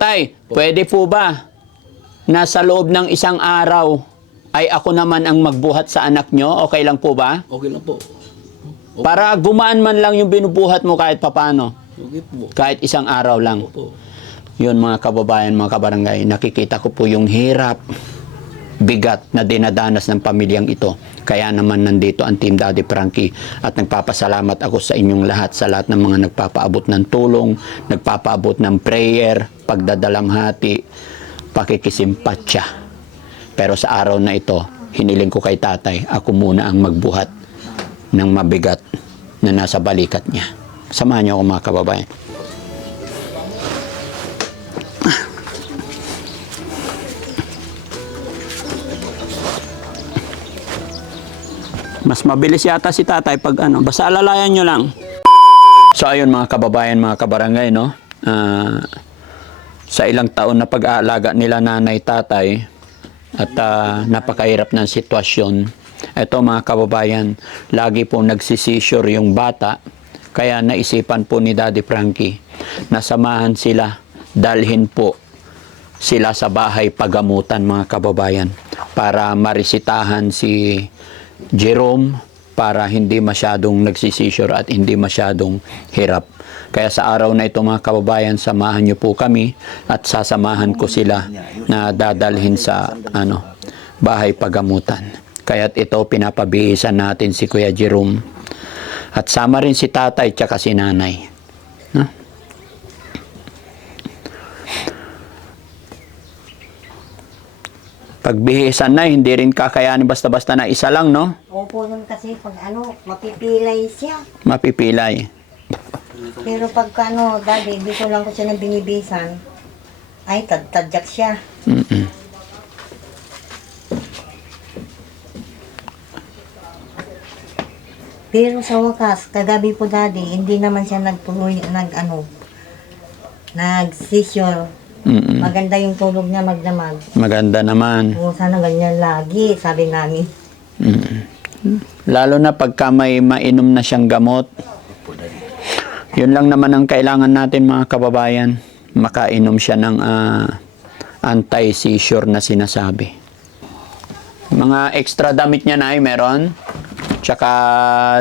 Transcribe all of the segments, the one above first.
tay, pwede po ba na sa loob ng isang araw ay ako naman ang magbuhat sa anak nyo? Okay lang po ba? Okay lang po. Para gumaan man lang yung binubuhat mo kahit papano. Okay po. Kahit isang araw lang. Opo. Yun mga kababayan, mga kabarangay, nakikita ko po yung hirap, bigat na dinadanas ng pamilyang ito. Kaya naman nandito ang Team Daddy Frankie at nagpapasalamat ako sa inyong lahat, sa lahat ng mga nagpapaabot ng tulong, nagpapaabot ng prayer, pagdadalamhati, pakikisimpatya. Pero sa araw na ito, hiniling ko kay tatay, ako muna ang magbuhat ng mabigat na nasa balikat niya. Samahan niyo ako mga kababayan. Mas mabilis yata si tatay pag ano. Basta alalayan nyo lang. So ayun mga kababayan, mga kabarangay, no? Ah, sa ilang taon na pag-aalaga nila nanay tatay at ah, napakahirap ng sitwasyon. Ito mga kababayan, lagi po nagsisisure yung bata. Kaya naisipan po ni Daddy Frankie na samahan sila, dalhin po sila sa bahay pagamutan mga kababayan para marisitahan si Jerome para hindi masyadong nagsisisure at hindi masyadong hirap. Kaya sa araw na ito mga kababayan, samahan niyo po kami at sasamahan ko sila na dadalhin sa ano bahay pagamutan. Kaya't ito pinapabihisan natin si Kuya Jerome at sama rin si tatay tsaka si nanay. No? Pagbihisan na, hindi rin kakayanin basta-basta na isa lang, no? Opo nun kasi pag ano, mapipilay siya. Mapipilay. Pero pag ano, daddy, dito lang ko siya ng binibisan, ay tad-tadyak siya. Mm-mm. Pero sa wakas, kagabi po daddy, hindi naman siya nagtuloy, nag ano, nag-seizure. Mm-mm. Maganda yung tulog niya magdamag. Maganda naman. O sana ganyan lagi, sabi namin. Mm. Lalo na pagka may mainom na siyang gamot. Yun lang naman ang kailangan natin mga kababayan. Makainom siya ng ah, anti-seizure na sinasabi. Mga extra damit niya na ay meron. Tsaka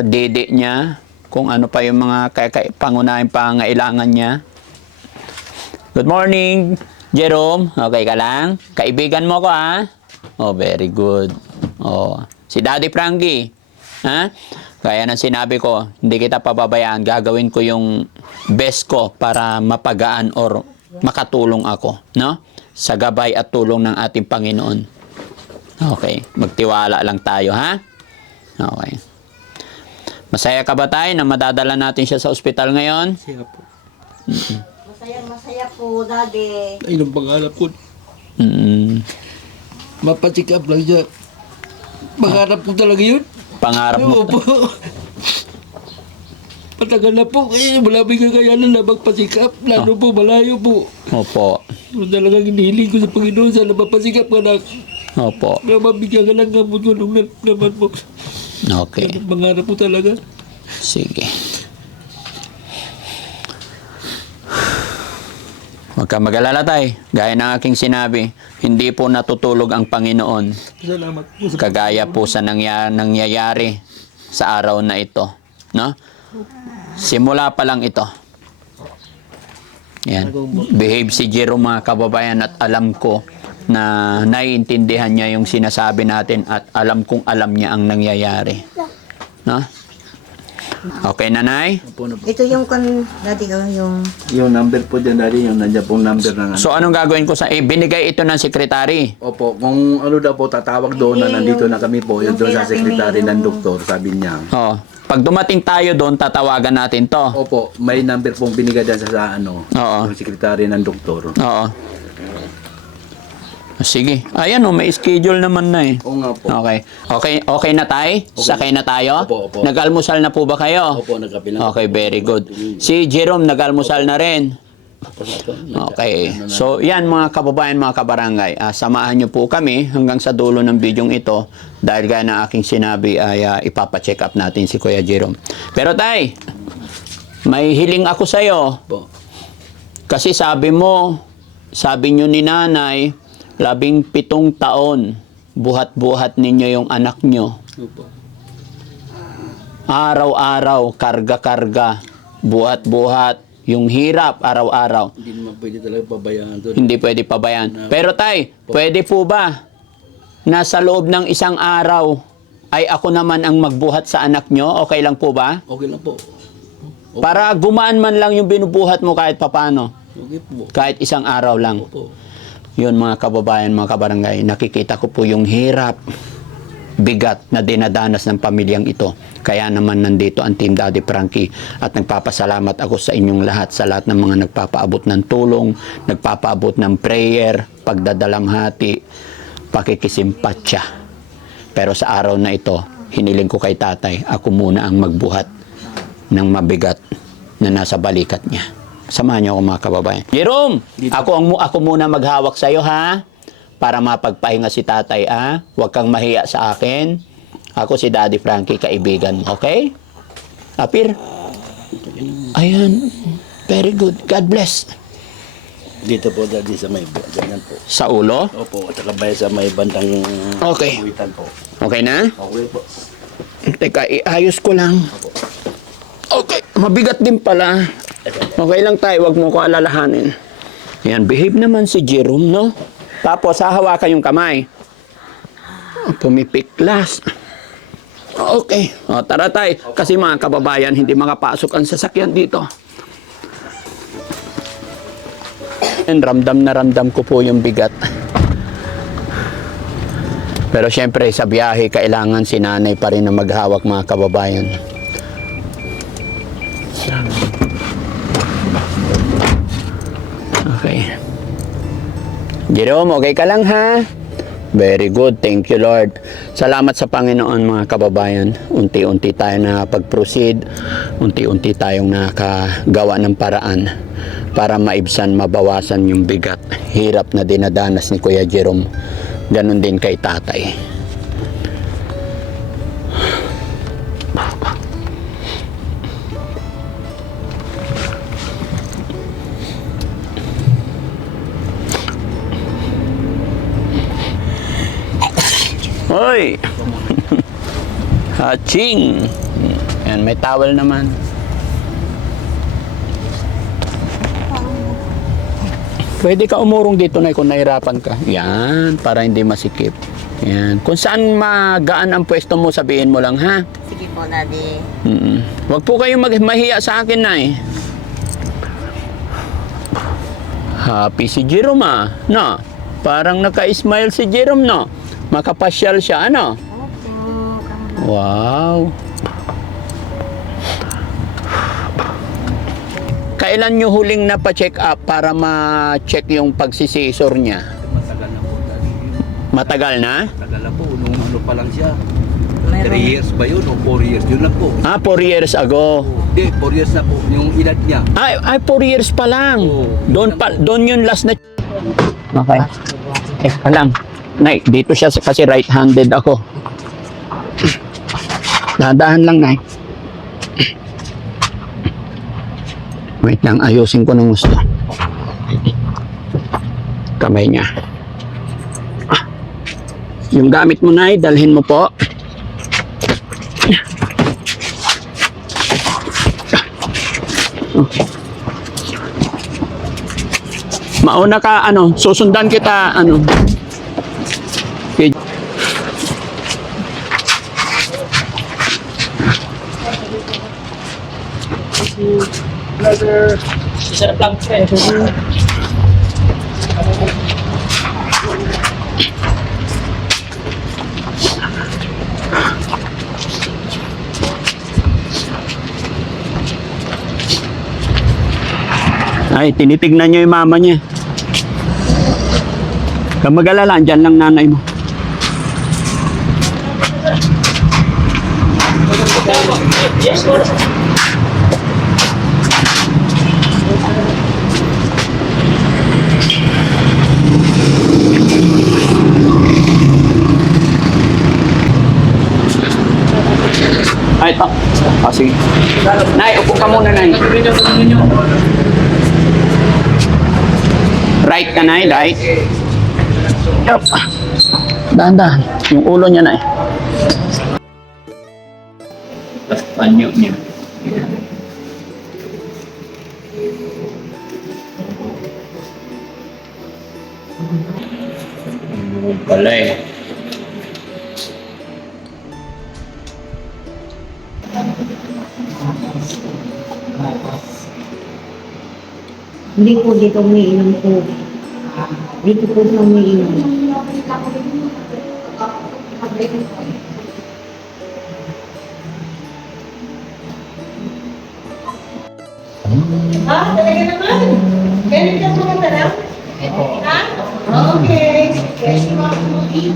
dede niya. Kung ano pa yung mga pangunahing pangailangan niya. Good morning, Jerome. Okay ka lang? Kaibigan mo ko, ha? Oh, very good. Oh, si Daddy Frankie. Ha? Kaya nang sinabi ko, hindi kita pababayaan. Gagawin ko yung best ko para mapagaan or makatulong ako. No? Sa gabay at tulong ng ating Panginoon. Okay. Magtiwala lang tayo, ha? Okay. Masaya ka ba tayo na madadala natin siya sa ospital ngayon? Siya po. Masaya, masaya po daddy. Ay, nung pangarap ko, Mm, mapacheck up lang siya. Pangarap ko talaga yun. Pangarap mo. Oo po. Matagal na po, eh, wala may kakayanan na magpacheck up. Lalo po, malayo po. Opo. Talagang hinihiling ko sa Panginoon, sana mapacheck up ka na. Opo. Na mabigyan ka lang gamot ko nung naman po. Okay. Pangarap po talaga. Sige. Huwag ka mag-alala tay. Gaya ng aking sinabi, hindi po natutulog ang Panginoon. Salamat po sa Kagaya po sa nangya- nangyayari sa araw na ito. No? Simula pa lang ito. Yan. Behave si Jero mga kababayan at alam ko na naiintindihan niya yung sinasabi natin at alam kong alam niya ang nangyayari. No? Okay, nanay? na. Ito yung kan, daddy, oh, yung Yung number po dyan, Daddy, yung nandiyan pong number ng ano. So anong gagawin ko sa eh, binigay ito ng sekretary. Opo, kung ano daw po tatawag doon na nandito yung- na kami po, yun yung doon sa sekretary ng doktor, sabi niya. Oh, pag dumating tayo doon, tatawagan natin 'to. Opo, may number pong binigay dyan sa, sa ano, Oo. yung sekretary ng doktor. Oo. Sige. Ayan oh, may schedule naman na eh. Oo nga po. Okay. Okay, okay na tay? Sakay na tayo? Opo, opo. Nag-almusal na po ba kayo? Opo, nagkapilang. Okay, very good. Si Jerome nag-almusal na rin. Okay. So, yan mga kababayan, mga kabarangay. Ah, samahan niyo po kami hanggang sa dulo ng bidyong ito dahil gaya ng aking sinabi ay ah, ipapacheck up natin si Kuya Jerome. Pero tay, may hiling ako sa'yo. Kasi sabi mo, sabi nyo ni nanay, labing pitong taon, buhat-buhat ninyo yung anak nyo. Araw-araw, karga-karga, buhat-buhat, yung hirap araw-araw. Hindi naman pwede talaga pabayaan to. Hindi pwede pabayan. Pero tay, pwede po ba na sa loob ng isang araw ay ako naman ang magbuhat sa anak nyo? Okay lang po ba? Okay lang po. Para gumaan man lang yung binubuhat mo kahit papano. Okay po. Kahit isang araw lang. Opo. Yun mga kababayan, mga kabarangay, nakikita ko po yung hirap, bigat na dinadanas ng pamilyang ito. Kaya naman nandito ang Team Daddy Frankie at nagpapasalamat ako sa inyong lahat, sa lahat ng mga nagpapaabot ng tulong, nagpapaabot ng prayer, pagdadalamhati, pakikisimpatya. Pero sa araw na ito, hiniling ko kay tatay, ako muna ang magbuhat ng mabigat na nasa balikat niya. Samahan niyo ako mga kababayan. Jerome, Dito. ako, ang, ako muna maghawak sa iyo ha. Para mapagpahinga si tatay ha. Huwag kang mahiya sa akin. Ako si Daddy Frankie, kaibigan mo. Okay? Apir? Ayan. Very good. God bless. Dito po dati sa may ganyan po. Sa ulo? Opo, at saka bay sa may bandang Okay. Kuwitan po. Okay na? Okay po. Teka, iayos ko lang. Okay, mabigat din pala. Okay lang tayo, wag mo ko alalahanin. Yan, behave naman si Jerome, no? Tapos, hahawakan yung kamay. Oh, Pumipiklas. Okay, o, tara tayo. Kasi mga kababayan, hindi makapasok ang sasakyan dito. And ramdam na ramdam ko po yung bigat. Pero syempre, sa biyahe, kailangan si nanay pa rin na maghawak mga kababayan. Okay. Jerome, okay ka lang ha? Very good. Thank you, Lord. Salamat sa Panginoon, mga kababayan. Unti-unti tayo nakapag-proceed. Unti-unti tayong nakagawa ng paraan para maibsan, mabawasan yung bigat. Hirap na dinadanas ni Kuya Jerome. Ganon din kay tatay. Hoy! Haching! Yan, may towel naman. Pwede ka umurong dito na kung nahirapan ka. Yan, para hindi masikip. Yan. Kung saan magaan ang pwesto mo, sabihin mo lang, ha? Sige po, Daddy. Mm Huwag po kayong mag- mahiya sa akin na eh. Happy si Jerome ah. No? Parang naka-smile si Jerome, no? Makapasyal siya, ano? Opo. Wow. Kailan nyo huling napa-check up para ma-check yung pagsisisor niya? Matagal na po dati. Matagal na? Matagal na po. Nung ano pa lang siya. 3 Meron. years ba yun o 4 years? Yun lang po. Ah, 4 years ago. Hindi, 4 years na po. Yung edad niya. Ay, ay 4 years pa lang. Oo. Doon pa, doon yung last na... Okay. Teka lang. Nay, dito siya kasi right-handed ako. Dadaan lang, Nay. Wait lang, ayusin ko ng gusto. Kamay niya. Ah. Yung gamit mo, Nay, dalhin mo po. Mauna ka, ano, susundan kita, ano. Ay, tinitignan niyo yung mama niya. Kang mag-alala, andyan lang nanay mo. Ay, ito. Ah, sige. Nay, upo ka muna, Nay. Right ka na, right? Yup. Dahan-dahan. Yung ulo niya na eh. Tapos panyo niya. Pala eh. Hindi po dito umiinom po. Dito po siya umiinom. Ah, talaga naman? Ganun ka mga tanang? Ha? Okay. You want to eat?